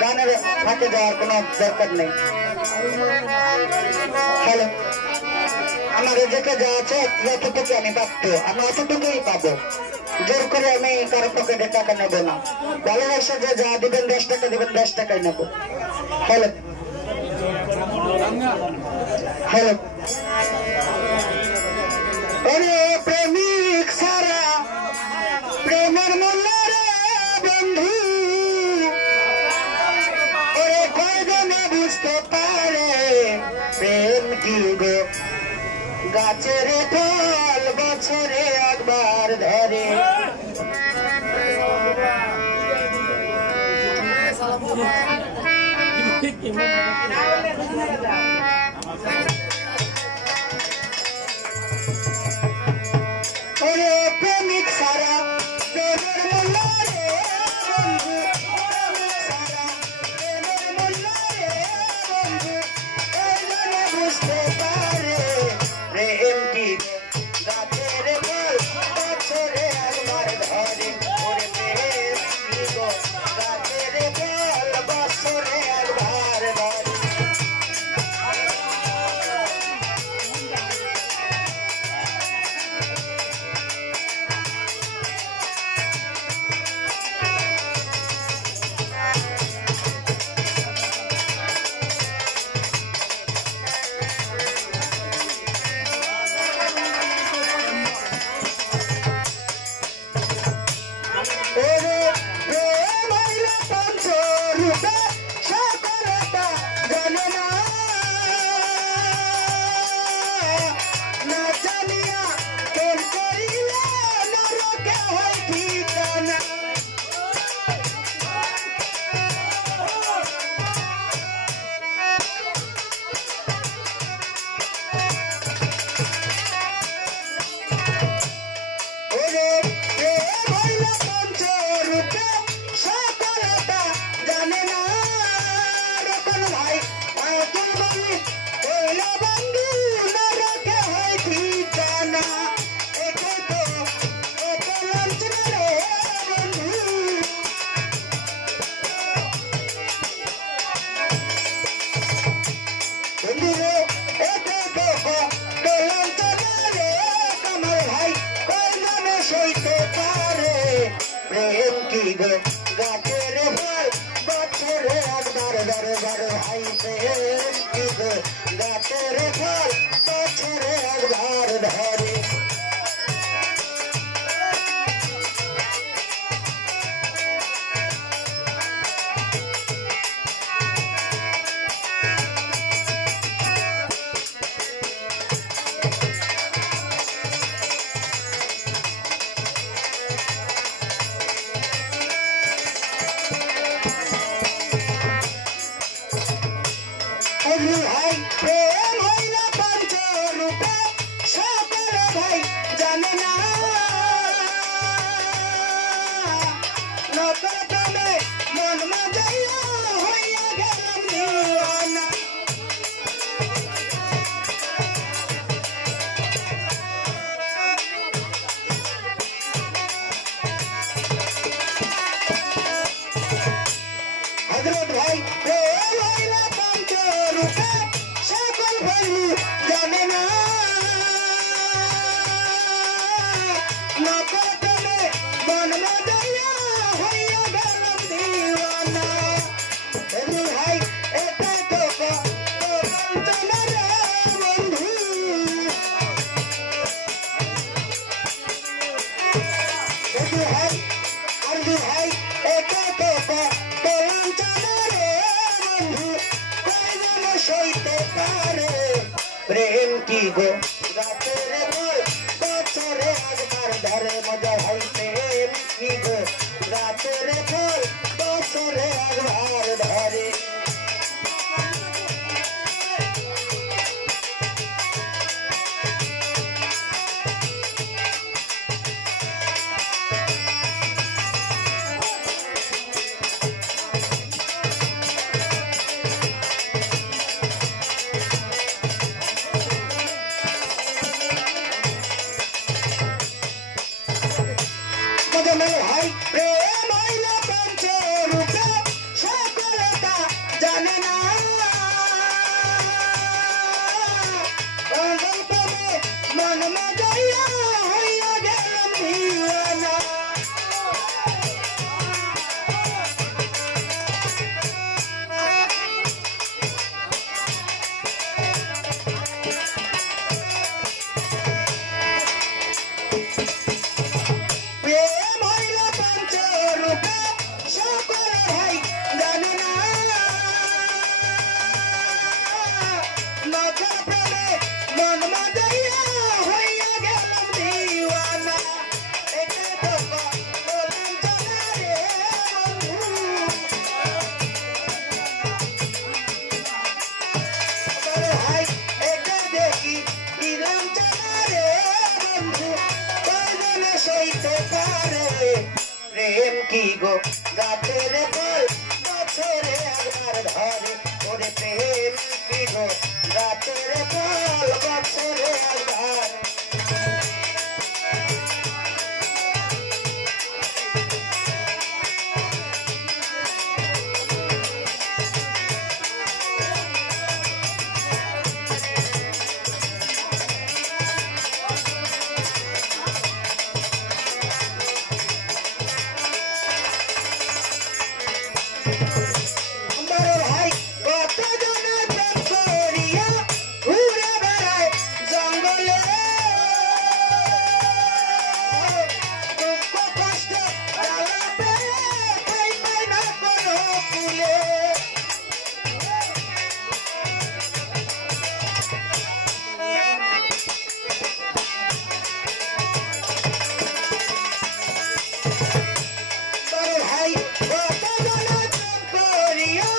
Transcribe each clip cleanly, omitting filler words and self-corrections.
গানের ফাঁকে যাওয়ার কোনো দরকার নেই। হ্যালো, আমার এদিকে যা আছে যতটুকু আমি প্রাপ্ত আমি অতটুকুই পাবো। জোর করে আমি কারো পকেটে টাকা নেবো না। ভালোবাসা যে যা দিবেন 10 টাকা দিবেন 10 টাকাই নেবো। হ্যালো হ্যালো, ওরে প্রেমিক সারা প্রেমের মূল্য রে বন্ধু, ওরে কয়জনে বুঝতে পারে প্রেম কি গো, গাছের ফল বছরে একবার ধরে। ওরে প্রেমিক সারা প্রেমের মূল্য রে বন্ধু, প্রেমিক সারা প্রেমের মূল্য রে বন্ধু, কয়জনে বুঝতে পারে প্রেম কি গাছের ফল বছরে একবার ধরে। ওরে প্রেম কি গো, গাছের ফল বছরে একবার ধরে। প্রেম কি গো, গাছের ফল বছরে একবার ধরে ধরে। ভাই প্রেম কি গো, গাছের ফল বছরে একবার ধরে। ভাই প্রেম হইল পঞ্চরূপে সকল ভাই জানে না, নকল প্রেমে মন মাজাইয়া হইয়া গেলাম দিওয়ানা। হযরত ভাই প্রেম হইল পঞ্চরূপে সকল ভাই জানে না, নকল প্রেমে মন মাজাইয়া হইয়া গেলাম দিওয়ানা। ভাই এটা তো বঞ্চনা রে বন্ধু, ভাই আর ভাই এটা তো বঞ্চনা রে বন্ধু, কয়জনে সইতে পারে প্রেম কি গো, গাছের ফল বছরে একবার ধরে। মজা ভাই প্রেম কি গো, গাছের ফল বছরে একবার ধরে। मन मजाया होइया गेलम दीवाना प्रेम हइल पंचरूपे सकल भाई जाने ना नजर प्रेमे मन मजाया होइया गेलम दीवाना एके धोखा बोलम चला रे बंधु बड़े भाई एके देखी इलम चला रे बंधु बंधने सहिते पारे प्रेम की गो गाते रे बोल बछरे अगदार धरे ओरे प्रेम की गो गाते रे बोल बछरे अगदार बड़े भाई कत जने प्रेम करिया घुरे बेড়ায় जंगले दुख कष्ट জ্বালা পেয়ে ঠাই পায় না কোনো কুলে बड़े भाई कत जने प्रेम करिया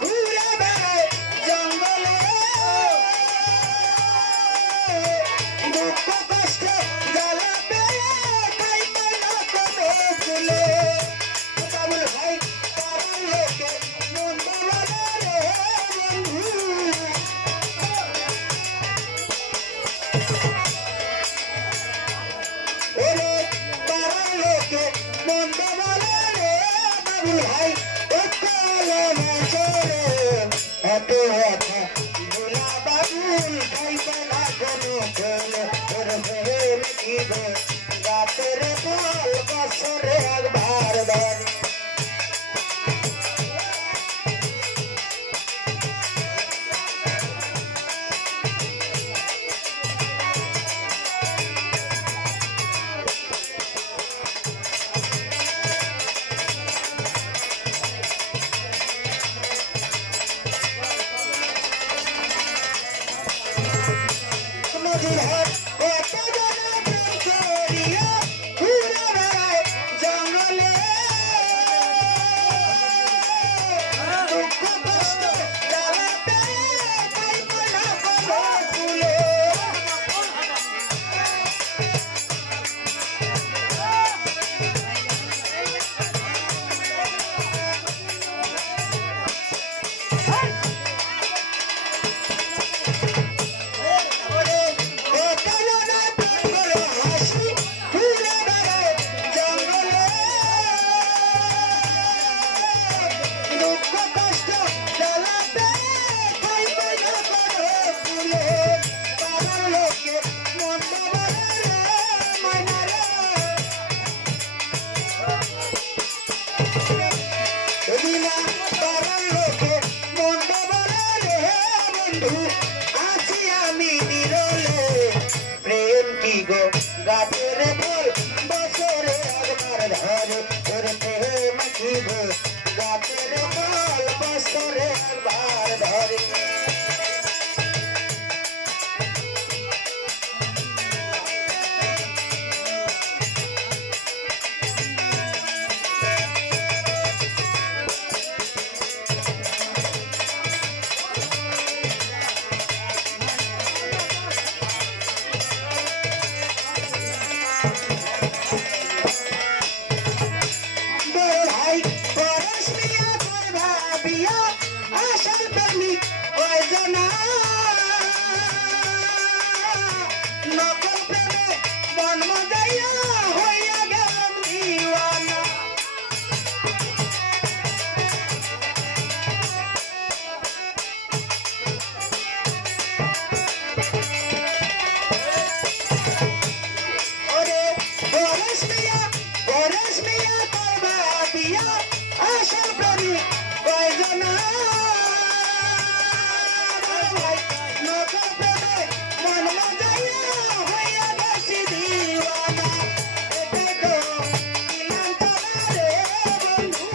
घुरे বেড়ায় जंगले दुख कष्ट জ্বালা পেয়ে ঠাই পায় না কোনো কুলে বাবুল ভাই পাড়ার লোকে মন্দ বলে রে বন্ধু ওরে পাড়ার লোকে মন্দ বলে রে বাবুল ভাই একলা না চলে এত কথা ভোলা বাবুল ভাই পালা কোনো খেলে ওরে প্রেম কি গো গাতে রে বল বছরে একবার ধরে मधुर हाथ कत जने प्रेम करिया घुरे बेড়ায় जंगले दुख कष्ट জ্বালা পেয়ে ঠাই পায় না কোনো কুলে ওরে কত জনে প্রেম করে হাসি ঘুরে বেড়ায় জঙ্গলে দুঃখ কষ্ট জ্বালা পেয়ে ঠাই পায় না কোনো কুলে পাড়ার লোকে মন্দ বলে রে মাইনা রে দিনা পাড়ার লোকে মন্দ বলে রে বন্ধু আছি আমি নিরলে প্রেম কি গো গাতে রে বল বছরে একবার ধরে ওরে প্রেম কি গো গাতে রে বল বছরে একবার ধরে बड़े भाई परस मिया कोई भाबिया কয়জনা নৌকার প্রেমে মন মজাইয়া হইয়া গেছি দিওয়ানা এটাই তো ইলাম চলা রে বন্ধু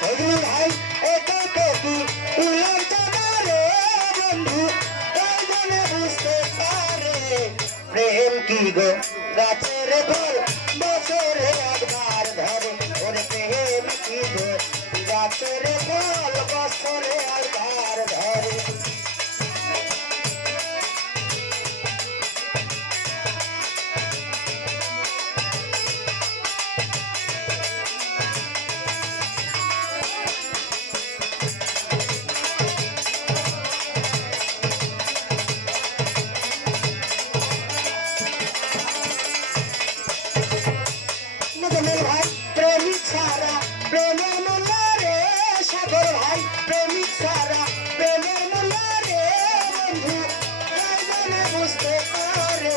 ফজলু ভাই এটাই তো কি ইলাম চলা রে বন্ধু কয়জনে বুঝতে পারে প্রেম কি গো গাছের ফল বছরে একবার ধরে ওরে প্রেম কি গো গাছের ফল বছরে একবার ধরে ভাই প্রেমিক সারা প্রেমের মূল্য রে সাগর ভাই প্রেমিক সারা প্রেমের মূল্য রে বন্ধু কয়জনে বুঝতে পারে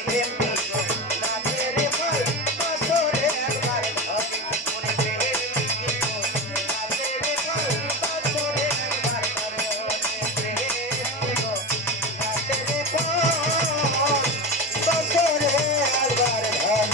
প্রেম কি গো গাছের ফল বছরে একবার ধরে ওরে প্রেম কি গো গাছের ফল বছরে একবার ধরে ওরে প্রেম কি গো গাছের ফল বছরে একবার ধরে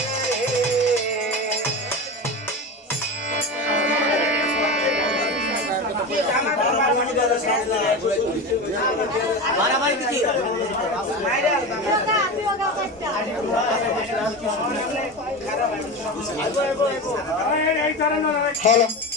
Hello.